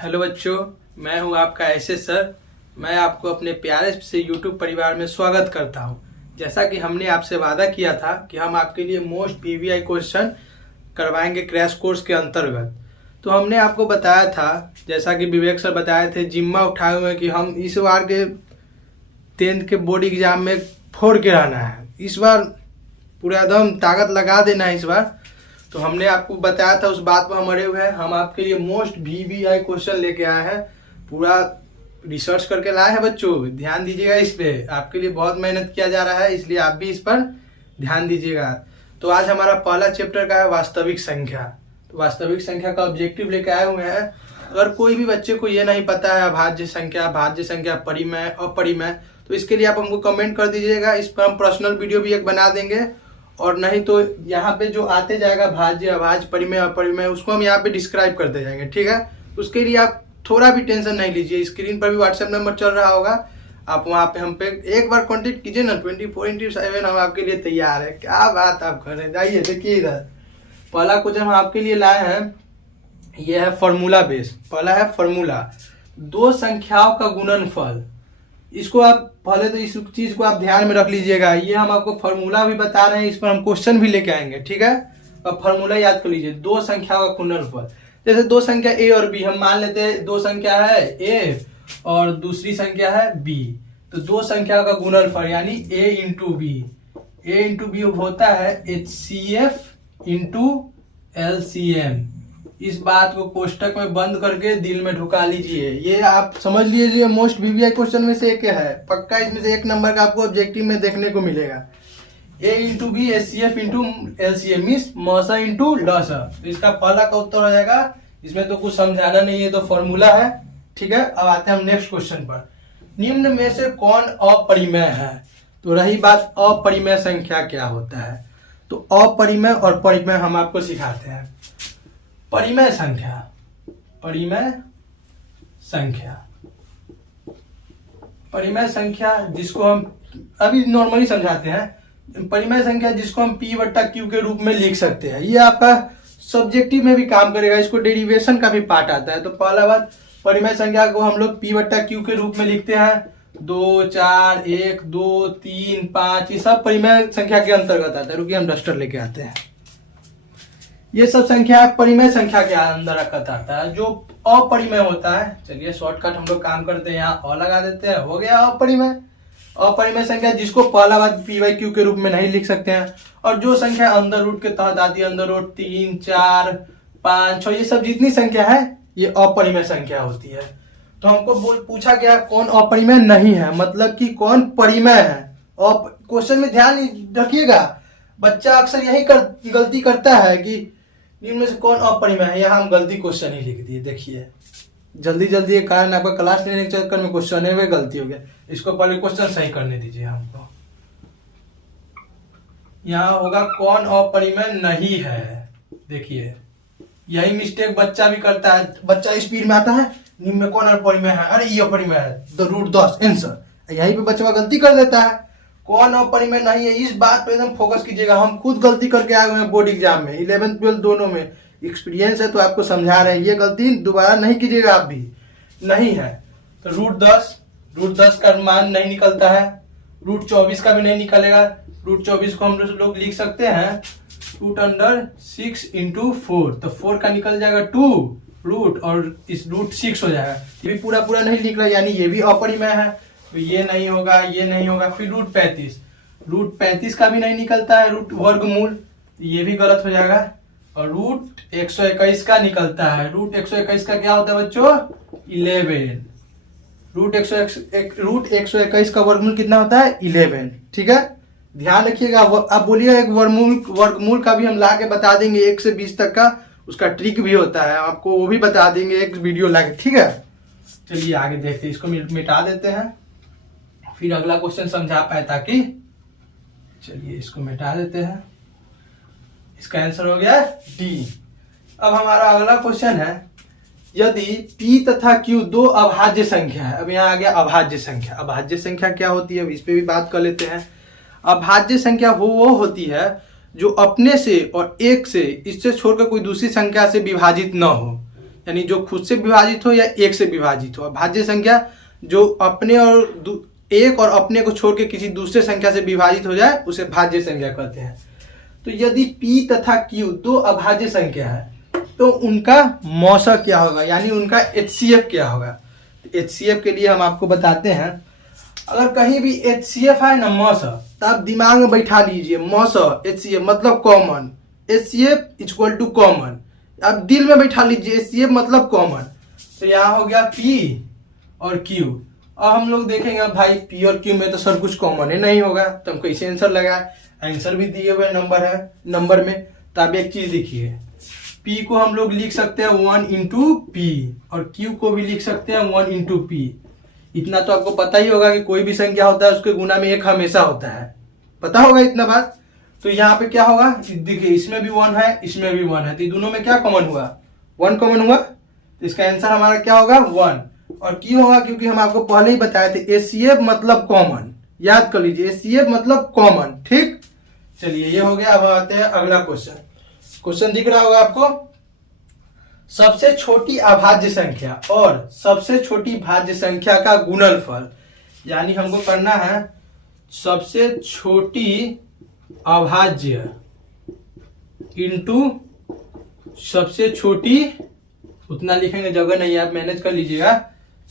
Hello बच्चों, मैं हूं आपका एसएस सर। मैं आपको अपने प्यारे से यूट्यूब परिवार में स्वागत करता हूं। जैसा कि हमने आपसे वादा किया था कि हम आपके लिए मोस्ट पीवीआई क्वेश्चन करवाएंगे क्रैश कोर्स के अंतर्गत। तो हमने आपको बताया था, जैसा कि विवेक सर बताए थे, जिम्मा उठाए हुए कि हम इस बार के 10th के बोर्ड एग्जाम में फोड़ के रहना है। इस बार पूरा एकदम ताकत लगा देना है इस बार। तो हमने आपको बताया था, उस बात पर हम अड़े हुए हैं। हम आपके लिए मोस्ट वीवीआई क्वेश्चन लेके आए हैं, पूरा रिसर्च करके लाए हैं बच्चों। ध्यान दीजिएगा इस पे, आपके लिए बहुत मेहनत किया जा रहा है, इसलिए आप भी इस पर ध्यान दीजिएगा। तो आज हमारा पहला चैप्टर का है वास्तविक संख्या। तो वास्तविक संख्या का ऑब्जेक्टिव लेके आए हुए हैं। अगर कोई भी बच्चे को ये नहीं पता है भाज्य संख्या, परिमेय, अपरिमेय, तो इसके लिए आप हमको कमेंट कर दीजिएगा। इस पर हम पर्सनल वीडियो भी एक बना देंगे। और नहीं तो यहाँ पे जो आते जाएगा भाज्य, अभाज्य, परिमेय, अपरिमेय, उसको हम यहाँ पे डिस्क्राइब करते जाएंगे, ठीक है। उसके लिए आप थोड़ा भी टेंशन नहीं लीजिए। स्क्रीन पर भी व्हाट्सएप नंबर चल रहा होगा, आप वहाँ पे हम पे एक बार कांटेक्ट कीजिए ना। 24/7 हम आपके लिए तैयार है। क्या बात आप कर रहे हैं, जाइए देखिए इधर। पहला क्वेश्चन हम आपके लिए लाए हैं, ये है फॉर्मूला बेस। पहला है फॉर्मूला, दो संख्याओं का गुणनफल। इसको आप पहले तो इस चीज को आप ध्यान में रख लीजिएगा। ये हम आपको फॉर्मूला भी बता रहे हैं, इस पर हम क्वेश्चन भी लेके आएंगे, ठीक है। अब फॉर्मूला याद कर लीजिए, दो संख्याओं का गुणनफल। जैसे दो संख्या ए और बी, हम मान लेते हैं दो संख्या है ए और दूसरी संख्या है बी। तो दो संख्याओं का गुणनफल यानी ए इंटू बी। ए इंटू बी होता है HCF इंटू LCM। इस बात को कोष्टक में बंद करके दिल में ढुका लीजिए। ये आप समझ लीजिए मोस्ट वीवीआई क्वेश्चन में से एक है, पक्का इसमें से 1 नंबर का आपको ऑब्जेक्टिव में देखने को मिलेगा। A into B HCF into LCM means मौसा इंटू लसा। तो इसका पहला का उत्तर हो जाएगा। इसमें तो कुछ समझाना नहीं है, तो फॉर्मूला है, ठीक है। अब आते हैं हम नेक्स्ट क्वेश्चन पर। निम्न में से कौन अपरिमेय है? तो रही बात अपरिमेय संख्या क्या होता है, तो अपरिमेय और परिमेय हम आपको सिखाते हैं। परिमेय संख्या, परिमेय संख्या, परिमेय संख्या जिसको हम अभी नॉर्मली समझाते हैं। परिमेय संख्या जिसको हम P/Q के रूप में लिख सकते हैं। ये आपका सब्जेक्टिव में भी काम करेगा, इसको डेरिवेशन का भी पार्ट आता है। तो पहला बात, परिमेय संख्या को हम लोग P/Q के रूप में लिखते हैं। 2, 4, 1, 2, 3, 5, ये सब परिमेय संख्या के अंतर्गत आता है। रुकिए हम डस्टर लेके आते हैं। ये सब संख्या परिमेय संख्या के अंदर आता है। जो अपरिमेय होता है, चलिए शॉर्टकट हम लोग काम करते हैं, यहाँ अ लगा देते हैं, हो गया अपरिमेय। अपरिमेय संख्या जिसको पहला बात P/Q के रूप में नहीं लिख सकते हैं। और जो संख्या अंदर रूट के तहत आती है, अंदर रूट 3, 4, 5, 6, ये सब जितनी संख्या है ये अपरिमेय संख्या होती है। तो हमको पूछा गया कौन अपरिमेय नहीं है, मतलब कि कौन परिमेय है। क्वेश्चन में ध्यान रखिएगा, बच्चा अक्सर यही गलती करता है कि इनमें से कौन अपरिमेय है। यहाँ हम गलती क्वेश्चन ही लिख दिए। देखिए जल्दी जल्दी के कारण आपका क्लास लेने के चक्कर में क्वेश्चन है गलती हो गया। इसको पहले क्वेश्चन सही करने दीजिए हमको। यहाँ होगा कौन अपरिमेय नहीं है। देखिए यही मिस्टेक बच्चा भी करता है। बच्चा स्पीड में आता है, निम्न में कौन अपरिमेय है, अरे ये अपरिमेय है, √10 आंसर। यहीं पे बच्चा गलती कर देता है। कौन अपरिमेय नहीं है, इस बात पे एकदम फोकस कीजिएगा। हम खुद गलती करके आए हुए हैं बोर्ड एग्जाम में, 11th 12th दोनों में एक्सपीरियंस है, तो आपको समझा रहे हैं। ये गलती दोबारा नहीं कीजिएगा आप भी। नहीं है तो √10 का मान नहीं निकलता है। √24 का भी नहीं निकलेगा। √24 को हम लोग लिख सकते हैं √6 × 4, तो 4 का निकल जाएगा 2 रूट, और इस √6 हो जाएगा। ये भी पूरा पूरा नहीं लिख रहा, यानी ये भी अपरिमेय है। तो ये नहीं होगा, ये नहीं होगा। फिर √35 का भी नहीं निकलता है, वर्गमूल, ये भी गलत हो जाएगा। और √121 का निकलता है। √121 का क्या होता है बच्चों, 11। √121 का वर्गमूल कितना होता है, 11, ठीक है। ध्यान रखिएगा। आप बोलिए एक वर्गमूल का भी हम ला के बता देंगे, 1 से 20 तक का उसका ट्रिक भी होता है, आपको वो भी बता देंगे एक वीडियो ला के, ठीक है। चलिए आगे देखते हैं, इसको मिटा देते हैं, फिर अगला क्वेश्चन समझा पाए ताकि। चलिए इसको मिटा देते हैं। इसका आंसर हो गया डी। अब हमारा अगला क्वेश्चन है, यदि P तथा Q दो अभाज्य संख्या है। अब यहाँ आ गया अभाज्य संख्या। अभाज्य संख्या क्या होती है, अब इस पे भी बात कर लेते हैं। अभाज्य संख्या वो होती है जो अपने से और एक से, इससे छोड़कर कोई दूसरी संख्या से विभाजित न हो। यानी जो खुद से विभाजित हो या एक से विभाजित हो। भाज्य संख्या जो अपने और एक और अपने को छोड़ के किसी दूसरे संख्या से विभाजित हो जाए उसे भाज्य संख्या कहते हैं। तो यदि P तथा Q दो अभाज्य संख्या है तो उनका मौसा क्या होगा, यानी उनका HCF क्या होगा। तो HCF के लिए हम आपको बताते हैं, अगर कहीं भी HCF है ना मौसा, तो आप दिमाग में बैठा लीजिए मौसा HCF मतलब common, HCF equal to common. आप दिल में बैठा लीजिए HCF मतलब कॉमन। तो यहाँ हो गया P और Q। अब हम लोग देखेंगे अब भाई P और Q में तो सर कुछ कॉमन है नहीं होगा, तो हम कैसे आंसर लगाए। आंसर भी दिए हुए नंबर में। तो आप एक चीज देखिए, P को हम लोग लिख सकते हैं 1 इंटू P और Q को भी लिख सकते हैं 1 इंटू P। इतना तो आपको पता ही होगा कि कोई भी संख्या होता है उसके गुना में एक हमेशा होता है, पता होगा इतना बात। तो यहाँ पे क्या होगा, देखिए इसमें भी 1 है इसमें भी 1 है, तो दोनों में क्या कॉमन हुआ, 1 कॉमन हुआ। तो इसका आंसर हमारा क्या होगा 1। और क्यों होगा, क्योंकि हम आपको पहले ही बताए थे HCF मतलब कॉमन, याद कर लीजिए HCF मतलब कॉमन। ठीक, चलिए ये हो गया। अब आते हैं अगला क्वेश्चन दिख रहा होगा आपको। सबसे छोटी अभाज्य संख्या और सबसे छोटी भाज्य संख्या का गुणनफल, यानी हमको करना है सबसे छोटी अभाज्य इंटू सबसे छोटी, उतना लिखेंगे जगह नहीं है, आप मैनेज कर लीजिएगा,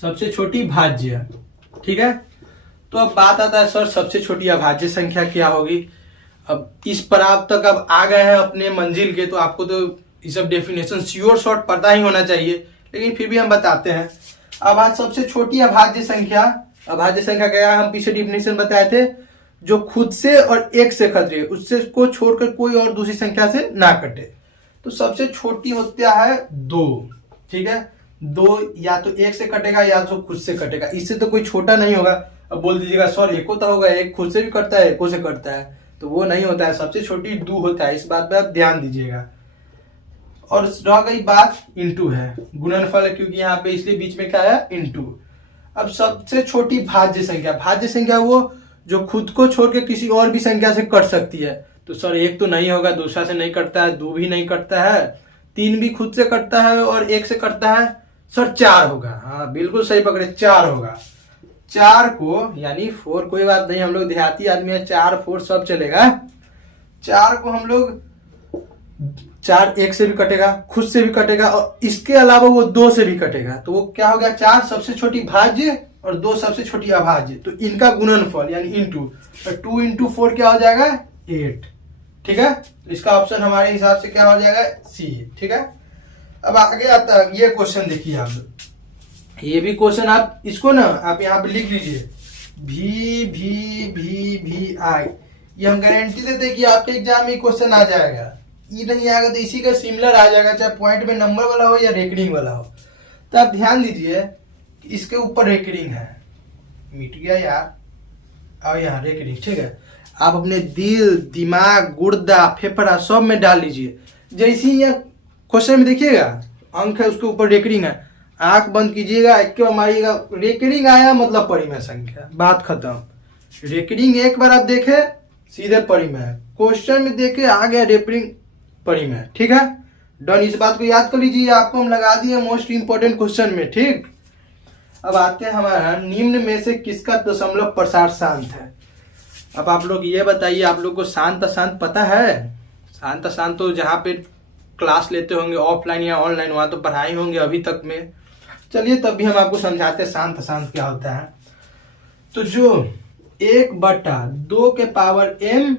सबसे छोटी भाज्य। ठीक है, तो अब बात आता है सर सबसे छोटी अभाज्य संख्या क्या होगी। अब इस पर आप तक अब आ गए हैं अपने मंजिल के, तो आपको तो ये सब डेफिनेशन श्योर शॉर्ट पता ही होना चाहिए, लेकिन फिर भी हम बताते हैं। अब आज सबसे छोटी अभाज्य संख्या क्या है, हम पीछे डेफिनेशन बताए थे, जो खुद से और एक से कटे, उससे को छोड़कर कोई और दूसरी संख्या से ना कटे। तो सबसे छोटी होता है 2। ठीक है, 2 या तो एक से कटेगा या तो खुद से कटेगा, इससे तो कोई छोटा नहीं होगा। अब बोल दीजिएगा सर एको तो होगा, एक खुद से भी कटता है एको से कटता है, तो वो नहीं होता है, सबसे छोटी 2 होता है, इस बात पे आप ध्यान दीजिएगा। और रह गई बात इंटू है, गुणनफल, क्योंकि यहाँ पे इसलिए बीच में क्या है इंटू। अब सबसे छोटी भाज्य संख्या वो जो खुद को छोड़ के किसी और भी संख्या से कट सकती है। तो सर एक तो नहीं होगा, दूसरा से नहीं कटता है, 2 भी नहीं कटता है, 3 भी खुद से कटता है और एक से कटता है, सर 4 होगा। हाँ बिल्कुल सही पकड़े, 4 होगा। 4 को यानी 4 कोई बात नहीं, हम लोग देहाती आदमी है, 4 4 सब चलेगा। 4 को हम लोग 4 एक से भी कटेगा, खुद से भी कटेगा, और इसके अलावा वो 2 से भी कटेगा, तो वो क्या हो गया 4 सबसे छोटी भाज्य और 2 सबसे छोटी अभाज्य, तो इनका गुणनफल यानी इंटू, और 2 इंटू 4 क्या हो जाएगा 8। ठीक है, तो इसका ऑप्शन हमारे हिसाब से क्या हो जाएगा सी। ठीक है, अब आगे आता है ये क्वेश्चन, देखिए आप ये भी क्वेश्चन, आप इसको ना आप यहाँ पे लिख लीजिए भी आई, ये हम गारंटी देते हैं कि आपके एग्जाम में क्वेश्चन आ जाएगा। ये नहीं आएगा तो इसी का सिमिलर आ जाएगा, चाहे पॉइंट में नंबर वाला हो या रेकरिंग वाला हो। तो आप ध्यान दीजिए इसके ऊपर रेकरिंग है, मिट गया यार, और यहाँ रेकरिंग। ठीक है, आप अपने दिल दिमाग गुर्दा फेफड़ा सब में डाल लीजिए। जैसे ही यहाँ क्वेश्चन में देखिएगा अंक है, उसके ऊपर रेकरिंग है, आंख बंद कीजिएगा, एक बार मारिएगा, रेकरिंग आया मतलब परिमेय संख्या, बात खत्म। रेकरिंग एक बार आप देखे सीधे परिमेय, क्वेश्चन में देखे आ गया रेकरिंग परिमेय। ठीक है, डन, इस बात को याद कर लीजिए, आपको हम लगा दिए मोस्ट इंपोर्टेंट क्वेश्चन में। ठीक, अब आते हैं हमारा निम्न में से किसका दशमलव प्रसार शांत है। अब आप लोग ये बताइए, आप लोग को शांत अशांत पता है। शांत अशांत तो जहाँ पे क्लास लेते होंगे ऑफलाइन या ऑनलाइन, वहां तो पढ़ाई होंगे अभी तक में। चलिए तब भी हम आपको समझाते हैं शांत अशांत क्या होता है। तो जो 1/2 के पावर m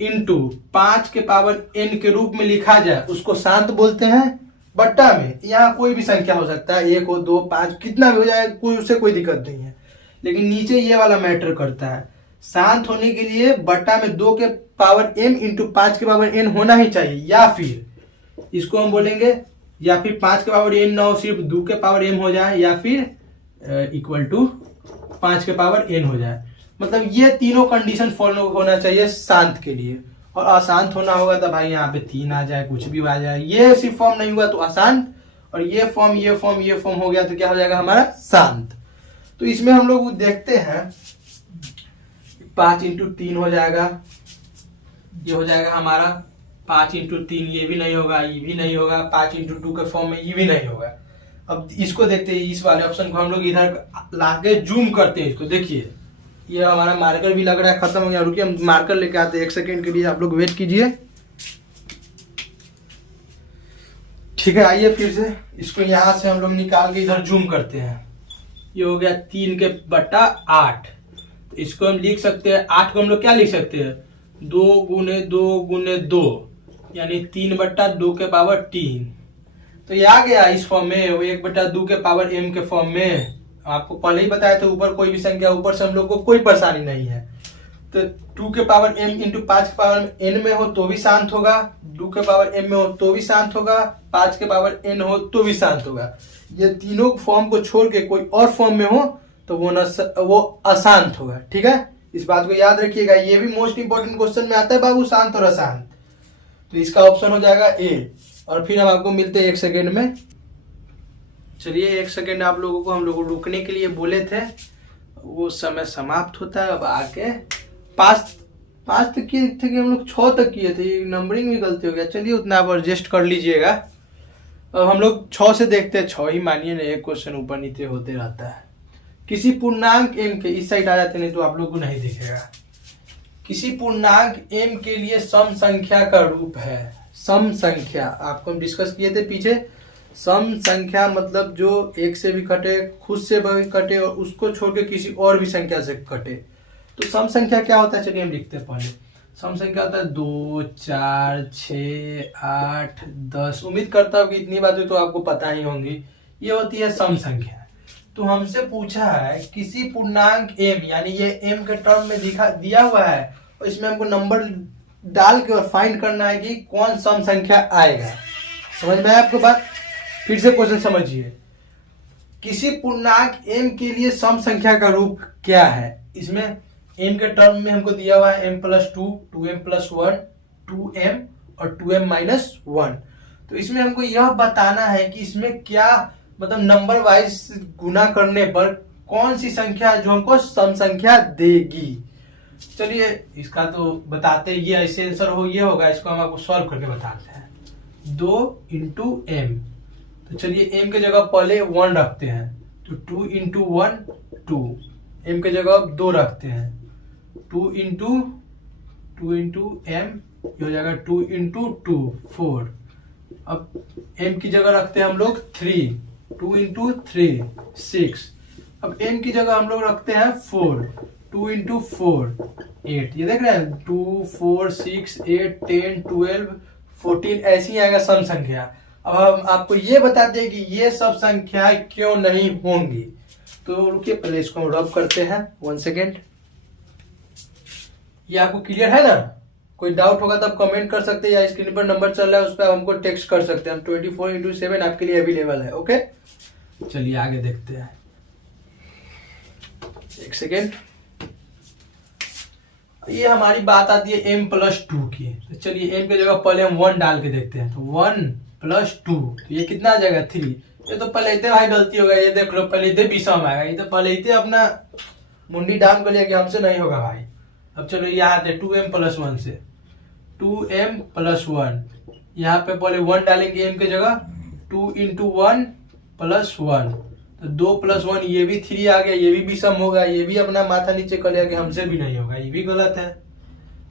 इंटू 5 के पावर n के रूप में लिखा जाए उसको शांत बोलते हैं। बट्टा में यहाँ कोई भी संख्या हो सकता है, 1 हो 2 5 कितना भी हो जाए, कोई उससे कोई दिक्कत नहीं है, लेकिन नीचे ये वाला मैटर करता है। शांत होने के लिए बट्टा में 2 के पावर m इंटू 5 के पावर n होना ही चाहिए, या फिर इसको हम बोलेंगे या फिर 5 के पावर n ना हो, सिर्फ 2 के पावर m हो जाए, या फिर इक्वल टू 5 के पावर n हो जाए। मतलब ये तीनों कंडीशन फॉलो होना चाहिए शांत के लिए। और अशांत होना होगा तो भाई यहाँ पे 3 आ जाए, कुछ भी आ जाए, ये सिर्फ फॉर्म नहीं हुआ तो अशांत, और ये फॉर्म हो गया तो क्या हो जाएगा हमारा शांत। तो इसमें हम लोग देखते हैं 5 इंटू 3 हो जाएगा, ये हो जाएगा हमारा 5 इंटू 3 ये भी नहीं होगा, ये भी नहीं होगा, 5 इंटू 2 के फॉर्म में ये भी नहीं होगा। अब इसको देखते हैं, इस वाले ऑप्शन को हम लोग इधर लाके जूम करते हैं इसको। देखिए ये हमारा मार्कर भी लग रहा है खत्म हो गया। रुकिए हम मार्कर लेके आते हैं, 1 सेकेंड के लिए आप लोग वेट कीजिए। ठीक है, आइए फिर से इसको यहाँ से हम लोग निकाल के इधर जूम करते हैं। ये हो गया 3/8। तो इसको हम लिख सकते हैं, 8 को हम लोग क्या लिख सकते हैं, 2 गुने 2 गुने 2 यानी 3/2 के पावर 3। तो ये आ गया इस फॉर्म में, वो 1/2 के पावर m के फॉर्म में। आपको पहले ही बताया था ऊपर कोई भी संख्या ऊपर से हम लोग को कोई परेशानी नहीं है। तो 2 के पावर m इंटू 5 के पावर n में हो तो भी शांत होगा, 2 के पावर m में हो तो भी शांत होगा, 5 के पावर n हो तो भी शांत होगा। ये तीनों फॉर्म को छोड़ के कोई और फॉर्म में हो तो वो अशांत होगा। ठीक है, इस बात को याद रखिएगा, ये भी मोस्ट इंपोर्टेंट क्वेश्चन में आता है बाबू, शांत और अशांत। तो इसका ऑप्शन हो जाएगा ए। और फिर हम आपको मिलते हैं 1 सेकेंड में। चलिए 1 सेकेंड आप लोगों को हम लोग रुकने के लिए बोले थे, वो समय समाप्त होता है। अब आके 5 तक किए थे कि हम लोग 6 तक किए थे, नंबरिंग में गलती हो गया। चलिए उतना आप एडजस्ट कर लीजिएगा। अब हम लोग 6 से देखते हैं, 6 ही मानिए ना, एक क्वेश्चन ऊपर नीचे होते रहता है। किसी पूर्णांक m के, इस साइड आ जाते नहीं तो आप लोग को नहीं दिखेगा। किसी पूर्णांक m के लिए सम संख्या का रूप है। सम संख्या आपको हम डिस्कस किए थे पीछे। सम संख्या मतलब जो एक से भी कटे, खुद से भी कटे और उसको छोड़ के किसी और भी संख्या से कटे। तो सम संख्या क्या होता है, चलिए हम लिखते हैं पहले। सम संख्या होता है 2, 4, 6, 8, 10। उम्मीद करता हूँ कि इतनी बातें तो आपको पता ही होंगी। ये होती है सम संख्या। तो हमसे पूछा है किसी पूर्णांक m, यानी ये m के टर्म में दिया हुआ है और इसमें हमको नंबर डाल के और फाइंड करना है कि कौन सम संख्या आएगा। समझ में आया आपको बात? फिर से क्वेश्चन समझिए। किसी पूर्णांक m के लिए सम संख्या का रूप क्या है। इसमें m के टर्म में हमको दिया हुआ है m+2, 2m+1, 2m और 2m-1। तो इसमें हमको यह बताना है कि इसमें क्या मतलब नंबर वाइज गुना करने पर कौन सी संख्या जो हमको सम संख्या देगी। चलिए इसका तो बताते, ये ऐसे आंसर हो ये होगा, इसको हम आपको सॉल्व करके बताते हैं। 2 इंटू m। तो चलिए m के जगह पहले 1 रखते हैं, तो 2 इंटू 1 2। m के जगह 2 रखते हैं, 2 इंटू m ये हो जाएगा 2 इंटू 2 4। अब m की जगह रखते हैं हम लोग 3, 2 इंटू 3 6। अब m की जगह हम लोग रखते हैं 4, 2 इंटू 4 8। ये देख रहे हैं 2 4 6 8 10 12 14 ऐसी ही आएगा सम संख्या। अब हम आपको ये बताते हैं कि ये सब संख्याएं क्यों नहीं होंगी। तो रुकिए पहले इसको हम रब करते हैं 1 सेकेंड। ये आपको क्लियर है ना? कोई डाउट होगा तो आप कमेंट कर सकते हैं या स्क्रीन पर नंबर चल रहा है उस पर हमको टेक्स्ट कर सकते हैं। हम 24/7 आपके लिए अवेलेबल है। ओके चलिए आगे देखते हैं। 1 सेकेंड। ये हमारी बात आती है m+2 की। तो चलिए m की जगह पहले हम 1 डाल के देखते हैं। तो 1+2 तो ये कितना आ जाएगा 3। ये तो पहले इतने भाई गलती हो गया, ये देख लो पहले इतने विषम आएगा। ये तो पहले इतने अपना मुंडी डाम कर लिया कि हमसे नहीं होगा भाई। अब चलो यहाँ आते 2m+1 से 2m+1। यहाँ पे पहले 1 डालेंगे m की जगह, 2 इंटू 1 + 1। तो 2 + 1 ये भी 3 आ गया, ये भी विषम होगा। ये भी अपना माथा नीचे कर लिया कि हमसे भी नहीं होगा, ये भी गलत है।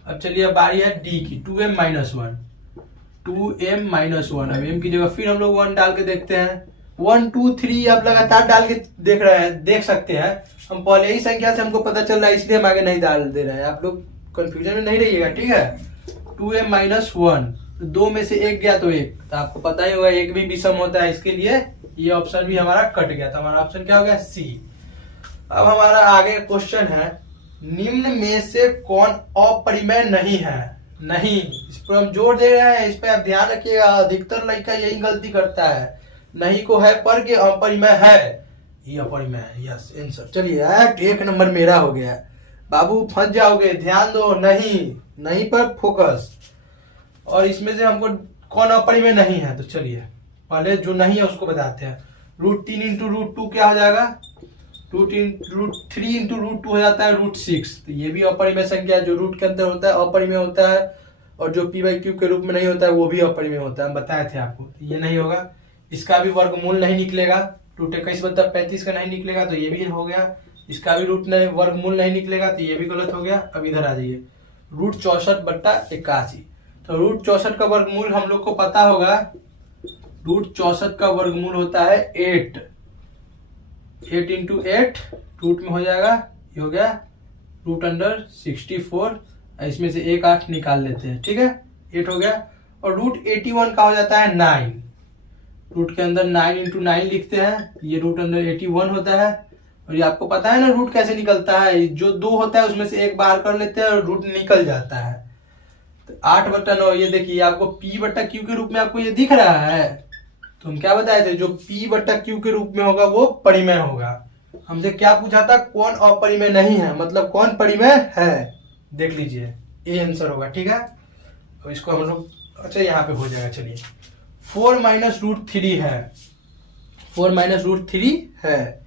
अब चलिए अब बारी है डी की, 2m-1। 2m-1। अब m की जगह फिर हम लोग 1 डाल के देखते हैं। 1 2 3 आप लगातार डाल के देख सकते हैं। हम पहले ही संख्या से हमको पता चल रहा है इसलिए हम आगे नहीं डाल दे रहे हैं। आप लोग कंफ्यूजन में नहीं रहिएगा, ठीक है। 2m-1, 2 में से 1 गया तो 1, तो आपको पता ही होगा 1 भी विषम होता है, इसके लिए ये ऑप्शन भी हमारा कट गया। तो हमारा ऑप्शन क्या हो गया सी। अब हमारा आगे क्वेश्चन है, निम्न में से कौन अपरिमेय नहीं है। नहीं, इस पर हम जोर दे रहे हैं, इस पर आप ध्यान रखिएगा। अधिकतर लड़का यही गलती करता है, नहीं को है पर के अपरिमेय है, ये अपरिमेय है। Yes answer. चलिए 1 नंबर मेरा हो गया। बाबू फंस जाओगे, ध्यान दो। नहीं पर फोकस। और इसमें से हमको कौन अपरिमेय नहीं है, तो चलिए पहले जो नहीं है उसको बताते हैं। √3 इंटू √2 क्या हो जाएगा, 3 इंटू √2 हो जाता है √6। तो ये भी अपरिमेय संख्या जो रूट के अंदर होता है अपरिमेय होता है। और जो पी बाई क्यू के रूप में नहीं होता है वो भी अपरिमेय होता है, हम बताए थे आपको। तो ये नहीं होगा, इसका भी वर्गमूल नहीं निकलेगा, रूट 21/35 का नहीं निकलेगा, तो ये भी हो गया। इसका भी वर्गमूल नहीं निकलेगा, तो ये भी गलत हो गया। अब इधर आ जाइए, रूट 64/81। तो रूट 64 का वर्गमूल हम लोग को पता होगा, रूट 64 का वर्गमूल होता है 8 इंटू 8 रूट में हो जाएगा, ये हो गया रूट अंडर 64। इसमें से एक 8 निकाल लेते हैं, ठीक है, 8 हो गया। और रूट 81 का हो जाता है 9, रूट के अंदर 9 इंटू 9 लिखते हैं, ये रूट अंडर 81 होता है। और ये आपको पता है ना रूट कैसे निकलता है, जो 2 होता है उसमें से एक बाहर कर लेते हैं और रूट निकल जाता है। तो 8/9, ये देखिए आपको P/Q के रूप में आपको ये दिख रहा है। तो हम क्या बताए थे, जो P/Q के रूप में होगा वो परिमेय होगा। हमसे क्या पूछा था, कौन अपरिमेय नहीं है, मतलब कौन परिमेय है, देख लीजिए, ये आंसर होगा, ठीक है। तो इसको हम लोग, अच्छा यहाँ पे हो जाएगा, चलिए 4 - √3 है, 4 - √3 है।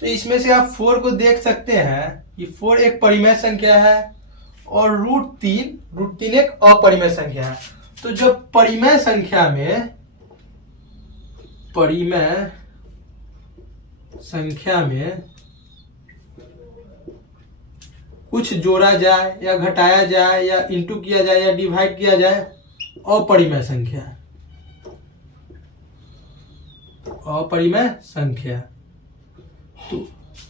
तो इसमें से आप 4 को देख सकते हैं कि 4 एक परिमेय संख्या है और √3 एक अपरिमेय संख्या है। तो जब परिमेय संख्या में कुछ जोड़ा जाए या घटाया जाए या इंटू किया जाए या डिवाइड किया जाए, अपरिमेय संख्या। तो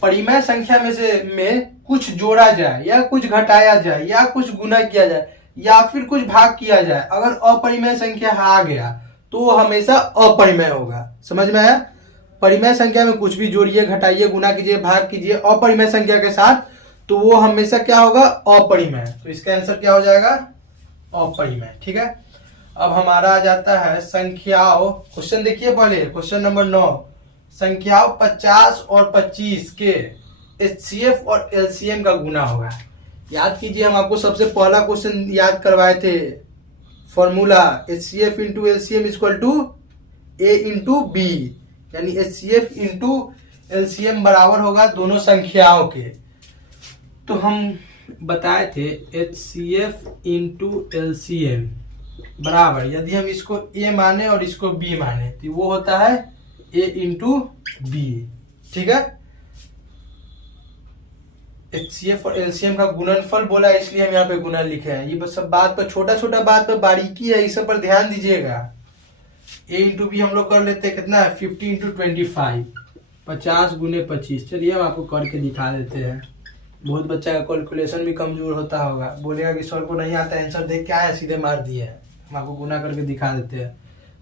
परिमेय संख्या में कुछ जोड़ा जाए या कुछ घटाया जाए या कुछ गुना किया जाए या फिर कुछ भाग किया जाए, अगर अपरिमेय संख्या आ गया तो वो हमेशा अपरिमेय होगा। समझ में आया? परिमेय संख्या में कुछ भी जोड़िए, घटाइए, गुना कीजिए, भाग कीजिए अपरिमेय संख्या के साथ, तो वो हमेशा क्या होगा, अपरिमेय। तो इसका आंसर क्या हो जाएगा, अपरिमेय, ठीक है। अब हमारा आ जाता है संख्याओं, क्वेश्चन देखिए पहले, क्वेश्चन नंबर 9, संख्याओं 50 और 25 के HCF और LCM का गुना होगा। याद कीजिए, हम आपको सबसे पहला क्वेश्चन याद करवाए थे, formula HCF into LCM equal to A into B, यानी HCF इंटू LCM बराबर होगा दोनों संख्याओं के। तो हम बताए थे HCF इंटू LCM बराबर, यदि हम इसको A माने और इसको B माने तो वो होता है A इंटू B, ठीक है। HCF और LCM का गुणनफल बोला है, इसलिए हम यहाँ पे गुणन लिखे हैं। ये बस सब बात पर, छोटा छोटा बात पर बारीकी है, इस सब पर ध्यान दीजिएगा। A इंटू B हम लोग कर लेते हैं, कितना है 50 इंटू 25, 50 गुने 25। चलिए हम आपको करके दिखा देते हैं। बहुत बच्चा का कैलकुलेशन भी कमजोर होता होगा, बोलेगा कि सर को नहीं आता, आंसर देख क्या है सीधे मार दिए है। हम आपको गुना करके दिखा देते हैं।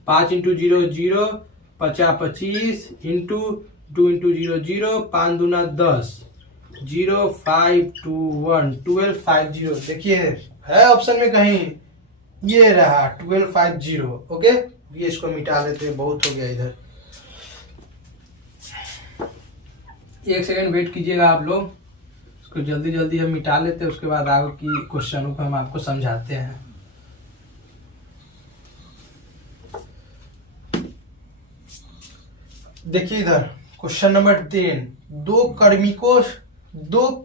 5 इंटू 0 0, 50 25 इंटू 2 इंटू 0 0, 5 दूना 10, 0 5 2 1, 12 5 0। देखिए है ऑप्शन में कहीं, ये रहा 12 5 0। ओके, ये इसको मिटा लेते हैं, बहुत हो गया इधर। 1 सेकंड वेट कीजिएगा आप लोग, इसको जल्दी जल्दी हम मिटा लेते हैं, उसके बाद आगे की क्वेश्चनों को हम आपको समझाते हैं। देखिए इधर क्वेश्चन नंबर 3, दो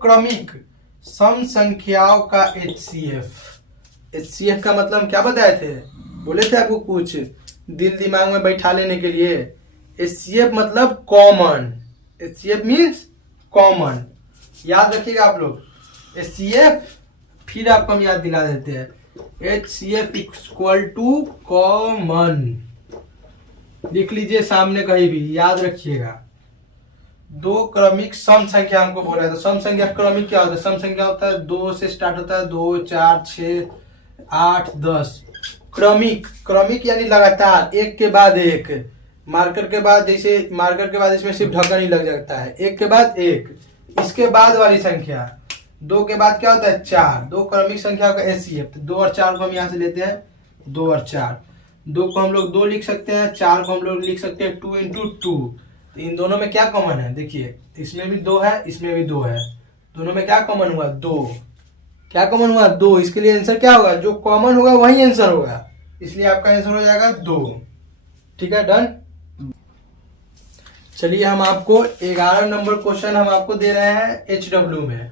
क्रमिक सम संख्याओं का HCF का मतलब हम क्या बताए थे, बोले थे आपको कुछ दिल दिमाग में बैठा लेने के लिए। HCF मतलब कॉमन, HCF मीन्स कॉमन, याद रखिएगा आप लोग। HCF फिर आपको हम याद दिला देते हैं, HCF इक्वल टू कॉमन, लिख लीजिए सामने कहीं भी, याद रखिएगा। दो क्रमिक सम संख्या हमको बोला है, तो सम संख्या क्रमिक क्या होता है, सम संख्या होता है 2 से स्टार्ट होता है, 2 4 6 8 10। क्रमिक यानी लगातार, एक के बाद एक, मार्कर के बाद, जैसे मार्कर के बाद इसमें सिर्फ ढक्कन ही लग जाता है, एक के बाद एक। इसके बाद वाली संख्या 2 के बाद क्या होता है 4, दो क्रमिक संख्या का HCF। 2 और 4 को हम यहाँ से लेते हैं, 2 और 4, 2 को हम लोग 2 लिख सकते हैं, 4 को हम लोग लिख सकते हैं 2 इंटू 2। तो इन दोनों में क्या कॉमन है, देखिए इसमें भी 2 है, इसमें भी 2 है, दोनों में क्या कॉमन हुआ 2, क्या कॉमन हुआ 2। इसके लिए आंसर क्या होगा, जो कॉमन होगा वही आंसर होगा, इसलिए आपका आंसर हो जाएगा 2, ठीक है, डन। चलिए हम आपको 11 नंबर क्वेश्चन हम आपको दे रहे हैं HW में।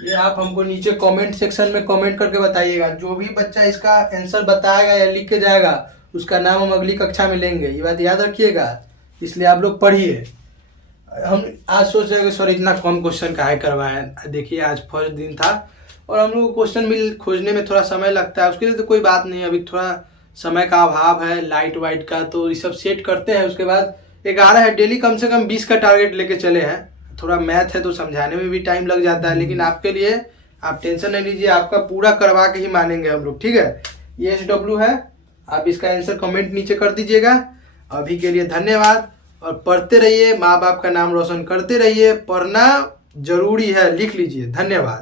ये आप हमको नीचे कमेंट सेक्शन में कमेंट करके बताइएगा। जो भी बच्चा इसका आंसर बताएगा या लिख के जाएगा उसका नाम हम अगली कक्षा में लेंगे, ये बात याद रखिएगा। इसलिए आप लोग पढ़िए। हम आज सोच रहे हैं कि सर इतना कम क्वेश्चन काहे करवाएं। देखिए आज फर्स्ट दिन था और हम लोग को क्वेश्चन खोजने में थोड़ा समय लगता है, उसके लिए तो कोई बात नहीं। अभी थोड़ा समय का अभाव है, लाइट वाइट का, तो ये सब सेट करते हैं। उसके बाद 11 है, डेली कम से कम 20 का टारगेट लेके चले हैं। थोड़ा मैथ है तो समझाने में भी टाइम लग जाता है, लेकिन आपके लिए आप टेंशन नहीं लीजिए, आपका पूरा करवा के ही मानेंगे हम लोग, ठीक है। ये SW है, आप इसका आंसर कमेंट नीचे कर दीजिएगा। अभी के लिए धन्यवाद और पढ़ते रहिए, माँ बाप का नाम रोशन करते रहिए। पढ़ना जरूरी है, लिख लीजिए। धन्यवाद।